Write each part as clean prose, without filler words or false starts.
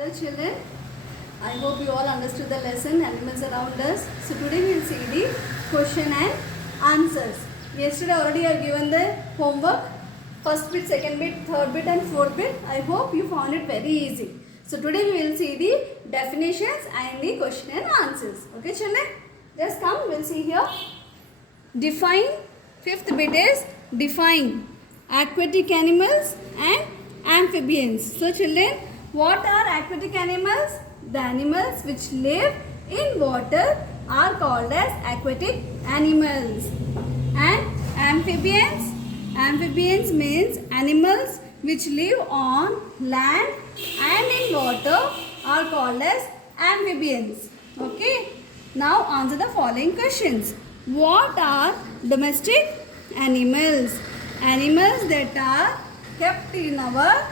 Hello children, I hope you all understood the lesson animals around us. So today we will see the question and answers. Yesterday already I have given the homework, first bit, second bit, third bit and fourth bit. I hope you found it very easy. So today we will see the definitions and the question and answers. Okay children, just come, we will see here. Define, fifth bit is define aquatic animals and amphibians. So children, what are aquatic animals? The animals which live in water are called as aquatic animals. And amphibians? Amphibians means animals which live on land and in water are called as amphibians. Okay. Now answer the following questions. What are domestic animals? Animals that are kept in our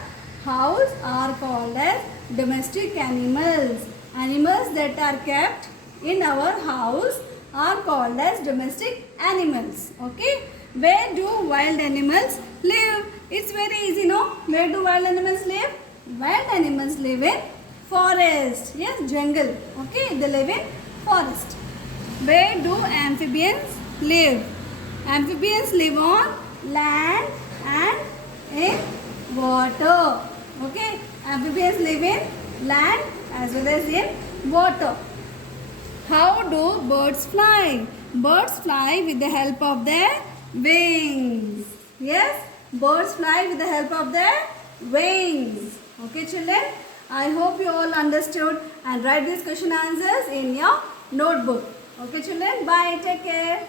house are called as domestic animals. Animals that are kept in our house are called as domestic animals. Okay. Where do wild animals live? It's very easy, no? Where do wild animals live? Wild animals live in forest. Yes, jungle. Okay. They live in forest. Where do amphibians live? Amphibians live on land and in water. Okay. Amphibians live in land as well as in water. How do birds fly? Birds fly with the help of their wings. Yes, birds fly with the help of their wings. Okay children, I hope you all understood and write these question answers in your notebook. Okay children, bye, take care.